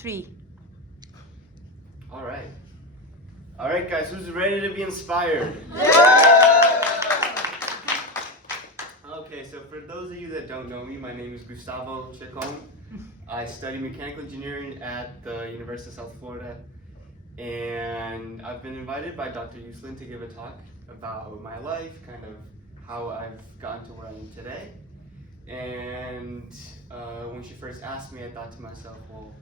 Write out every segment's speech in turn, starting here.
3. All right. All right, guys, who's ready to be inspired? Okay, so for those of you that don't know me, my name is Gustavo Ceccon. I study mechanical engineering at the University of South Florida, and I've been invited by Dr. Uslin to give a talk about my life, kind of how I've gotten to where I am today. And when she first asked me, I thought to myself, well,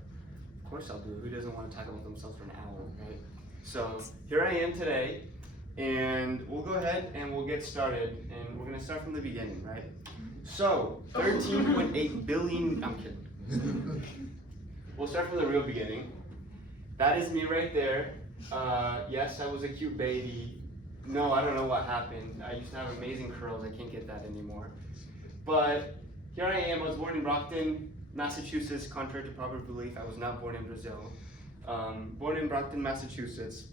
of course I'll do it. Who doesn't want to talk about themselves for an hour, right? So here I am today, and we'll go ahead and we'll get started, and we're gonna start from the beginning, right? So 13.8 billion, I'm kidding. We'll start from the real beginning. That is me right there. Yes, I was a cute baby. No, I don't know what happened. I used to have amazing curls. I can't get that anymore. But here I am. I was born in Brockton, Massachusetts. Contrary to popular belief, I was not born in Brazil. Born in Brockton, Massachusetts.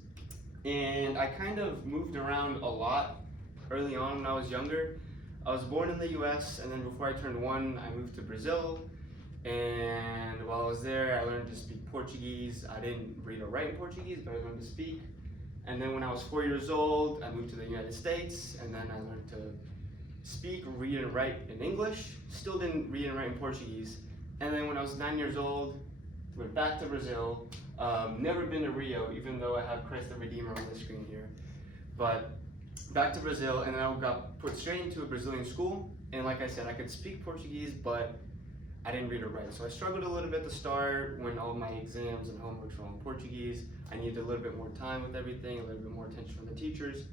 And I kind of moved around a lot early on when I was younger. I was born in the US, and then before I turned 1, I moved to Brazil. And while I was there, I learned to speak Portuguese. I didn't read or write in Portuguese, but I learned to speak. And then when I was 4 years old, I moved to the United States, and then I learned to speak, read, and write in English. Still didn't read and write in Portuguese. And then when I was 9 years old, went back to Brazil. Never been to Rio, even though I have Christ the Redeemer on the screen here. But back to Brazil, and then I got put straight into a Brazilian school. And like I said, I could speak Portuguese, but I didn't read or write. So I struggled a little bit at the start when all my exams and homeworks were in Portuguese. I needed a little bit more time with everything, a little bit more attention from the teachers.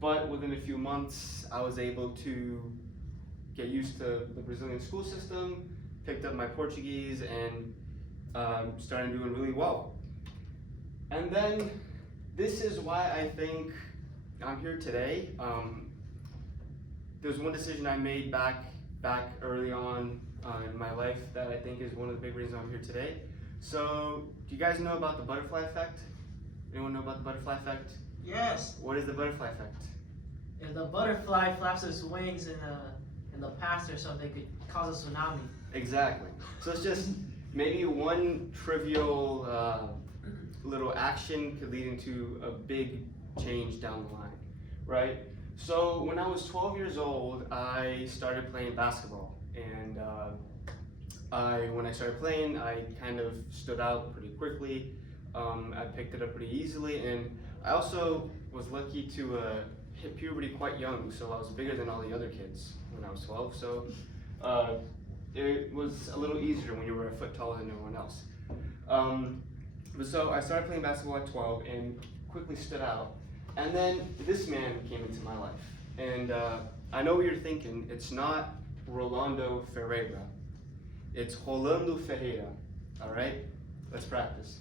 But within a few months, I was able to get used to the Brazilian school system, picked up my Portuguese, and started doing really well. And then this is why I think I'm here today. There's one decision I made back early on in my life that I think is one of the big reasons I'm here today. So, do you guys know about the butterfly effect? Anyone know about the butterfly effect? Yes. What is the butterfly effect? If the butterfly flaps its wings in the past or something, it could cause a tsunami. Exactly. So it's just maybe one trivial little action could lead into a big change down the line, right? So when I was 12 years old, I started playing basketball, and when I started playing, I kind of stood out pretty quickly. I picked it up pretty easily, and I also was lucky to hit puberty quite young, so I was bigger than all the other kids when I was 12. So it was a little easier when you were a foot taller than everyone else. But so I started playing basketball at 12 and quickly stood out. And then this man came into my life. And I know what you're thinking. It's not Rolando Ferreira. It's Rolando Ferreira. All right? Let's practice.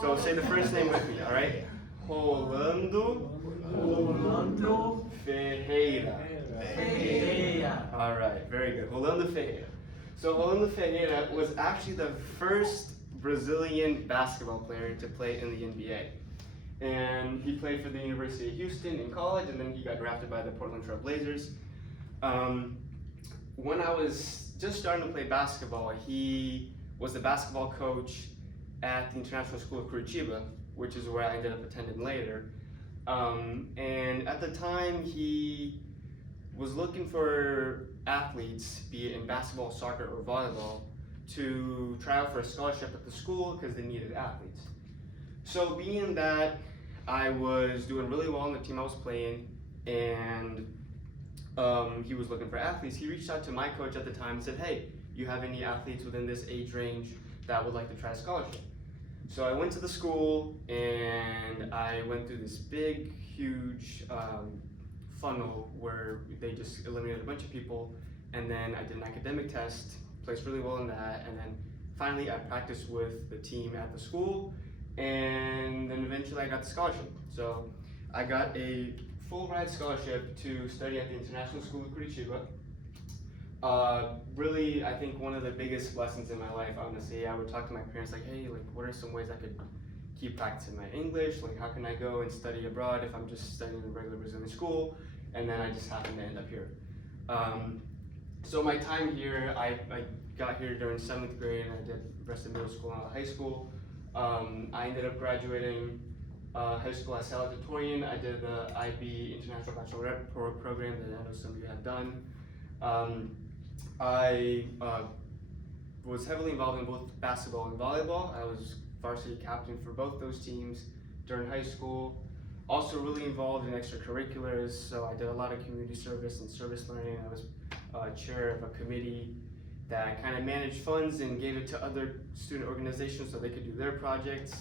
So say the first name with me, all right? Rolando Ferreira. All right, very good. Rolando Ferreira. So Rolando Ferreira was actually the first Brazilian basketball player to play in the NBA. And he played for the University of Houston in college, and then he got drafted by the Portland Trail Blazers. When I was just starting to play basketball, he was the basketball coach at the International School of Curitiba, which is where I ended up attending later. And at the time, he was looking for athletes, be it in basketball, soccer, or volleyball, to try out for a scholarship at the school because they needed athletes. So being that I was doing really well on the team I was playing, and he was looking for athletes, he reached out to my coach at the time and said, hey, you have any athletes within this age range that would like to try a scholarship? So I went to the school, and I went through this big, huge funnel where they just eliminated a bunch of people, and then I did an academic test, placed really well in that, and then finally I practiced with the team at the school, and then eventually I got the scholarship. So I got a full ride scholarship to study at the International School of Curitiba. Really, I think one of the biggest lessons in my life, honestly, I would talk to my parents like, hey, like, what are some ways I could keep practicing my English? Like, how can I go and study abroad if I'm just studying in a regular Brazilian school? And then I just happened to end up here. So my time here, I got here during 7th grade and I did the rest of middle school and high school. I ended up graduating high school as salutatorian. I did the IB International Bachelorette program that I know some of you have done. I was heavily involved in both basketball and volleyball. I was varsity captain for both those teams during high school. Also really involved in extracurriculars, so I did a lot of community service and service learning. I was chair of a committee that kind of managed funds and gave it to other student organizations so they could do their projects.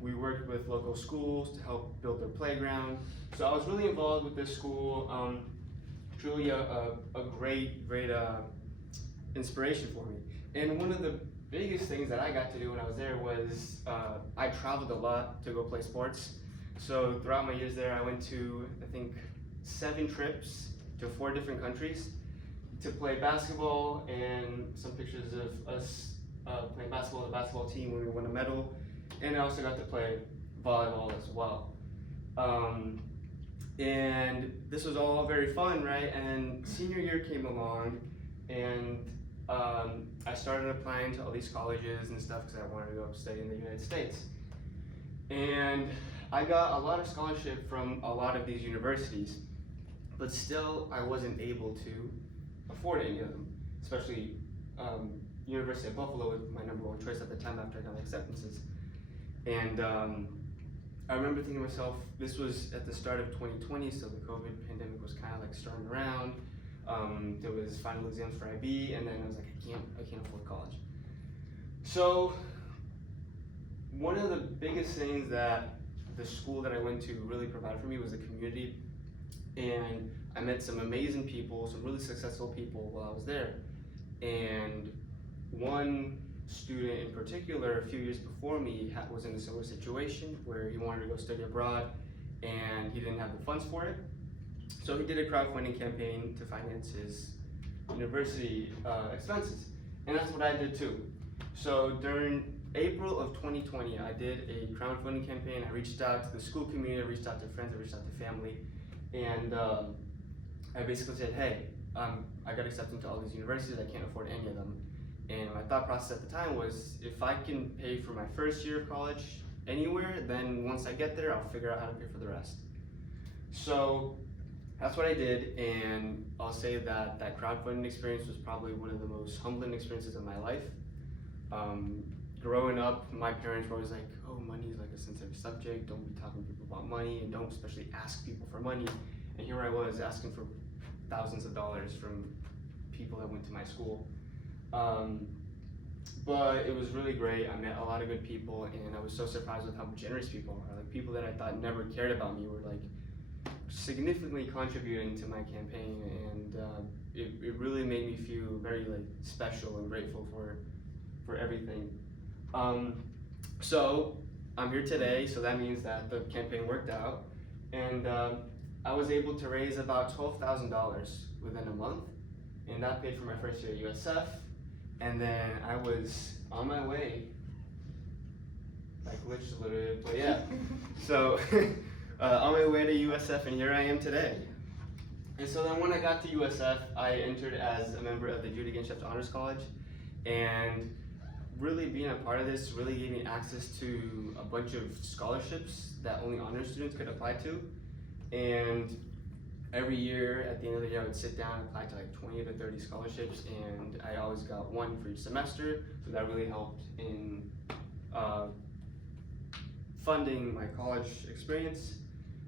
We worked with local schools to help build their playground. So I was really involved with this school. Truly a great inspiration for me. And one of the biggest things that I got to do when I was there was I traveled a lot to go play sports. So throughout my years there, I went to, I think, 7 trips to 4 different countries to play basketball, and some pictures of us playing basketball, the basketball team when we won a medal. And I also got to play volleyball as well. And this was all very fun, right? And senior year came along, and I started applying to all these colleges and stuff because I wanted to go study in the United States. And I got a lot of scholarship from a lot of these universities, but still I wasn't able to afford any of them, especially University of Buffalo was my #1 choice at the time after I got my acceptances. And I remember thinking to myself, this was at the start of 2020, so the COVID pandemic was kind of like starting around. There was final exams for IB, and then I was like, I can't afford college. So one of the biggest things that the school that I went to really provided for me was the community, and I met some amazing people, some really successful people while I was there. And one student in particular, a few years before me, was in a similar situation where he wanted to go study abroad and he didn't have the funds for it. So he did a crowdfunding campaign to finance his university expenses. And that's what I did too. So during April of 2020, I did a crowdfunding campaign. I reached out to the school community, I reached out to friends, I reached out to family. And I basically said, hey, I got accepted into all these universities, I can't afford any of them. And my thought process at the time was, if I can pay for my first year of college anywhere, then once I get there, I'll figure out how to pay for the rest. So that's what I did, and I'll say that that crowdfunding experience was probably one of the most humbling experiences of my life. Growing up, my parents were always like, oh, money is like a sensitive subject, don't be talking to people about money, and don't especially ask people for money. And here I was asking for thousands of dollars from people that went to my school. But it was really great. I met a lot of good people, and I was so surprised with how generous people are. Like, people that I thought never cared about me were like significantly contributing to my campaign, and it really made me feel very like special and grateful for everything. So I'm here today, so that means that the campaign worked out, and I was able to raise about $12,000 within a month, and that paid for my first year at USF. And then I was on my way, I glitched a little bit, but yeah. So on my way to USF, and here I am today. And so then when I got to USF, I entered as a member of the Judy Ginchef Honors College, and really being a part of this really gave me access to a bunch of scholarships that only honors students could apply to. And every year, at the end of the year, I would sit down and apply to like 20 to 30 scholarships, and I always got one for each semester, so that really helped in funding my college experience.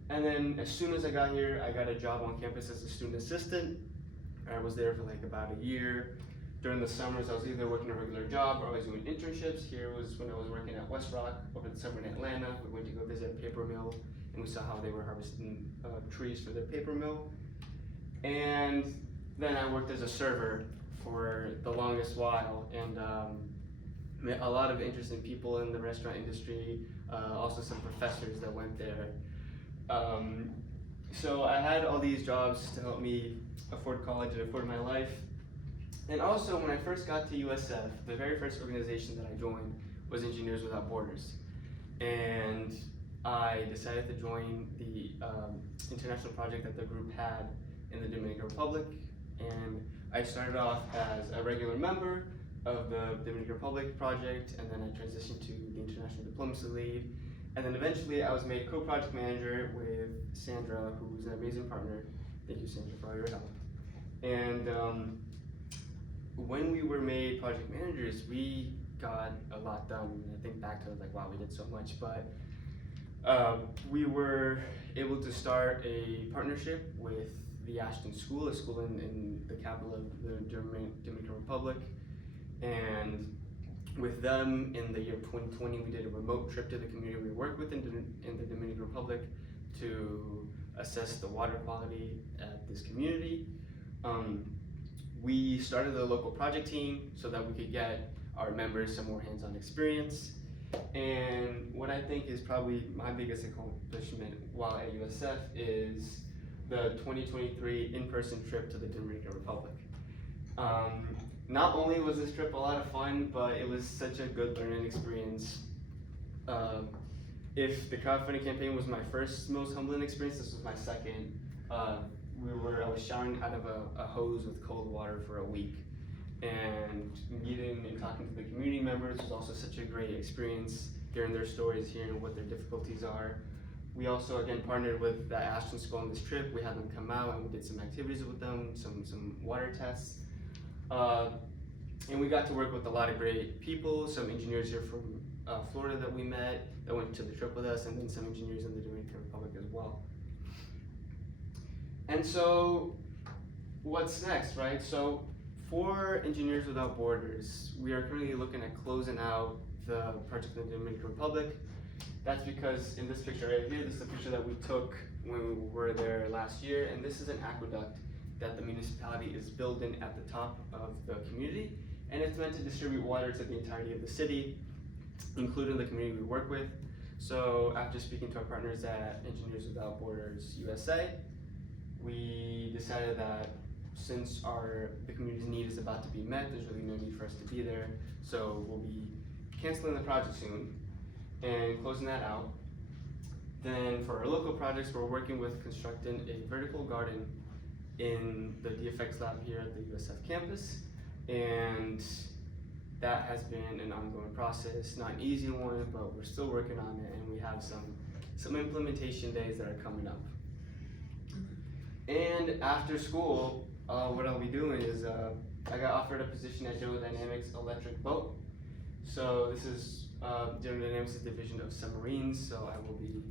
And then as soon as I got here, I got a job on campus as a student assistant. I was there for like about a year. During the summers, I was either working a regular job or I was doing internships. Here was when I was working at West Rock. Over the summer in Atlanta, we went to go visit a paper mill, and we saw how they were harvesting trees for their paper mill. And then I worked as a server for the longest while, and met a lot of interesting people in the restaurant industry, also some professors that went there. So I had all these jobs to help me afford college and afford my life. And also, when I first got to USF, the very first organization that I joined was Engineers Without Borders. And I decided to join the international project that the group had in the Dominican Republic. And I started off as a regular member of the Dominican Republic project, and then I transitioned to the International Diplomacy Lead. And then eventually I was made co-project manager with Sandra, who's an amazing partner. Thank you, Sandra, for all your help. And when we were made project managers, we got a lot done. I think back to it, like, wow, we did so much. But we were able to start a partnership with the Ashton School, a school in the capital of the Dominican Republic. And with them, in the year 2020, we did a remote trip to the community we work with in the Dominican Republic to assess the water quality at this community. We started a local project team so that we could get our members some more hands-on experience. And what I think is probably my biggest accomplishment while at USF is the 2023 in-person trip to the Dominican Republic. Not only was this trip a lot of fun, but it was such a good learning experience. If the crowdfunding campaign was my first most humbling experience, this was my second. I was showering out of a hose with cold water for a week. And meeting and talking to the community members was also such a great experience, hearing their stories, hearing what their difficulties are. We also, again, partnered with the Ashton School on this trip. We had them come out and we did some activities with them, some water tests. And we got to work with a lot of great people, some engineers here from Florida that we met, that went to the trip with us, and then some engineers in the Dominican Republic as well. And so, what's next, right? So, for Engineers Without Borders, we are currently looking at closing out the project in the Dominican Republic. That's because in this picture right here, this is a picture that we took when we were there last year, and this is an aqueduct that the municipality is building at the top of the community, and it's meant to distribute water to the entirety of the city, including the community we work with. So after speaking to our partners at Engineers Without Borders USA, we decided that since the community's need is about to be met, there's really no need for us to be there. So we'll be canceling the project soon and closing that out. Then for our local projects, we're working with constructing a vertical garden in the DFX lab here at the USF campus. And that has been an ongoing process, not an easy one, but we're still working on it, and we have some implementation days that are coming up. And after school, what I'll be doing is I got offered a position at General Dynamics Electric Boat. So this is General Dynamics' division of submarines, so I will be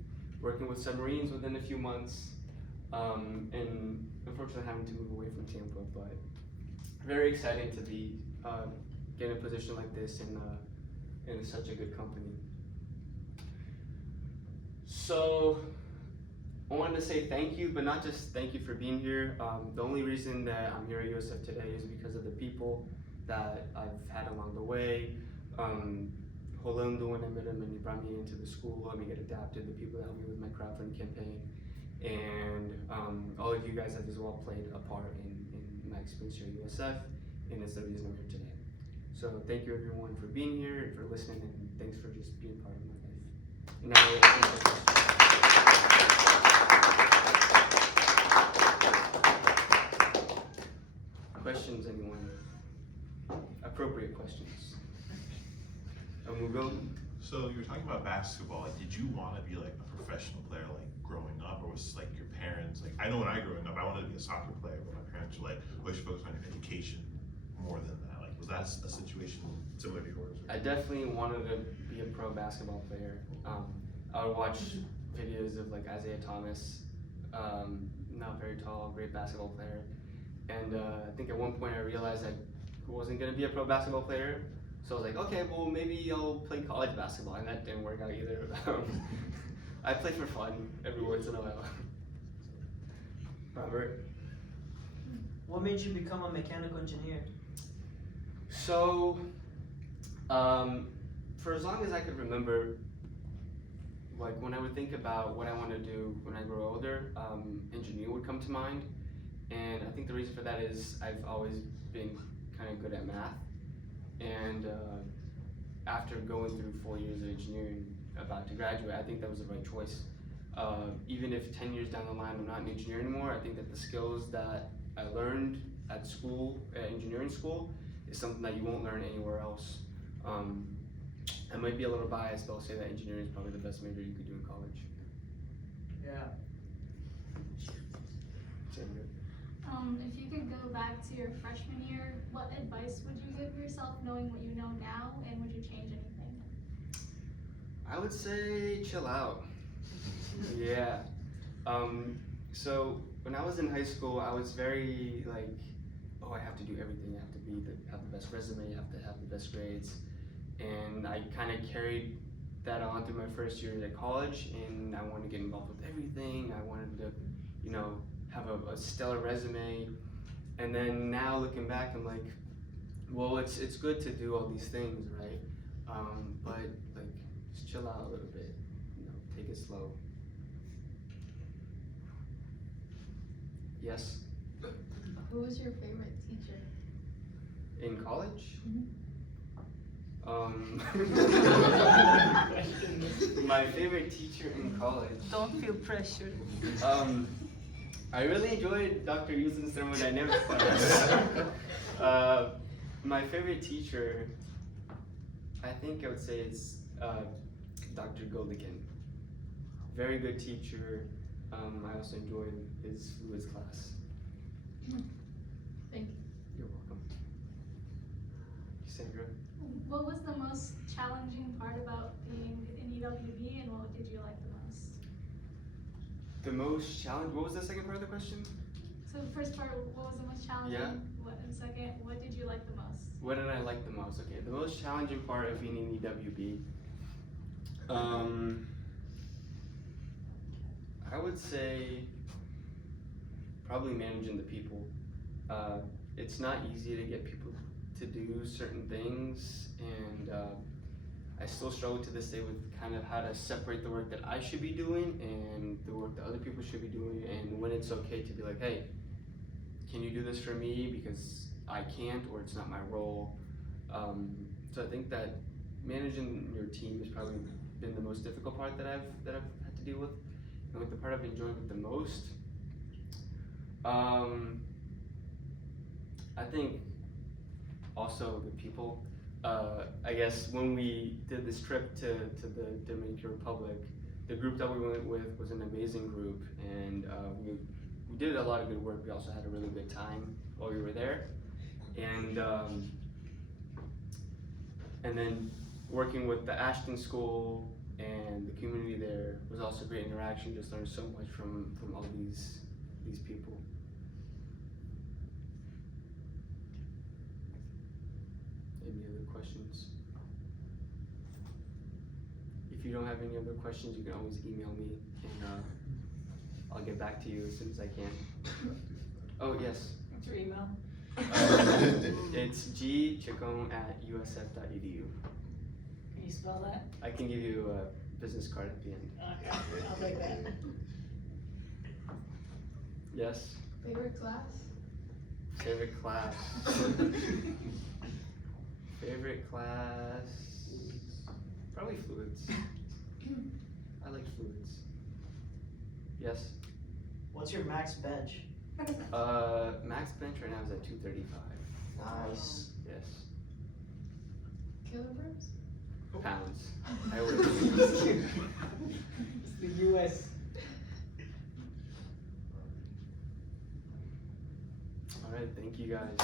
working with submarines within a few months, and unfortunately having to move away from Tampa, but very exciting to be getting a position like this in such a good company. So I wanted to say thank you, but not just thank you for being here. The only reason that I'm here at USF today is because of the people that I've had along the way. Rolando, when I met him and he brought me into the school, helped me get adapted, the people that helped me with my crowdfunding campaign, and all of you guys have as well played a part in my experience here at USF, and it's the reason I'm here today. So thank you everyone for being here and for listening, and thanks for just being part of my life. Now, questions, anyone? Appropriate questions. Amugo? So you were talking about basketball. Like, did you want to be like a professional player, like growing up, or was like your parents like? I know when I growing up, I wanted to be a soccer player, but my parents were like, "We should focus on your education more than that." Like, was that a situation similar to yours? I definitely wanted to be a pro basketball player. I would watch videos of like Isaiah Thomas, not very tall, great basketball player, and I think at one point I realized I wasn't gonna be a pro basketball player. So I was like, okay, well maybe I'll play college basketball, and that didn't work out either. I play for fun every once in a while. Robert? What made you become a mechanical engineer? So, for as long as I could remember, like when I would think about what I want to do when I grow older, engineering would come to mind. And I think the reason for that is I've always been kind of good at math. And after going through 4 years of engineering, about to graduate, I think that was the right choice. Even if 10 years down the line I'm not an engineer anymore, I think that the skills that I learned at school, at engineering school, is something that you won't learn anywhere else. I might be a little biased, but I'll say that engineering is probably the best major you could do in college. Yeah. Sandra? If you could go back to your freshman year, what advice would you give yourself knowing what you know now, and would you change anything? I would say chill out. Yeah. So when I was in high school, I was very like, oh, I have to do everything. I have to have the best resume. I have to have the best grades, and I kind of carried that on through my first year at college. And I wanted to get involved with everything. I wanted to, you know, have a stellar resume. And then now looking back, I'm like, well, it's good to do all these things, right? But like, just chill out a little bit. You know, take it slow. Yes. Who was your favorite teacher? In college? My favorite teacher in college. Don't feel pressured. I really enjoyed Dr. Yuzin's thermodynamics class. My favorite teacher, I think I would say is Dr. Goldigan. Very good teacher. I also enjoyed his fluids class. Thank you. You're welcome. Sandra? What was the most challenging part about being in EWB, and what did you like the most? The most challenge, what was the second part of the question? So the first part, what was the most challenging? Yeah. And second, what did you like the most? What did I like the most? Okay, the most challenging part of being in EWB. I would say probably managing the people. It's not easy to get people to do certain things, and I still struggle to this day with kind of how to separate the work that I should be doing and the work that other people should be doing, and when it's okay to be like, hey, can you do this for me because I can't, or it's not my role. So I think that managing your team has probably been the most difficult part that I've had to deal with. And like the part I've enjoyed with the most, I think also the people. I guess when we did this trip to the Dominican Republic, the group that we went with was an amazing group, and we did a lot of good work. We also had a really good time while we were there, and then working with the Ashton School and the community there was also great interaction. Just learned so much from all these people. Any other questions? If you don't have any other questions, you can always email me, and I'll get back to you as soon as I can. Oh, yes. What's your email? It's gceccon@usf.edu. Can you spell that? I can give you a business card at the end. Okay, I'll take that. Yes? Favorite class? Favorite class. Favorite class? Probably fluids. I like fluids. Yes? What's your max bench? Max bench right now is at 235. Nice. Yes. Kilograms? Pounds. I would. It's the US. All right, thank you guys.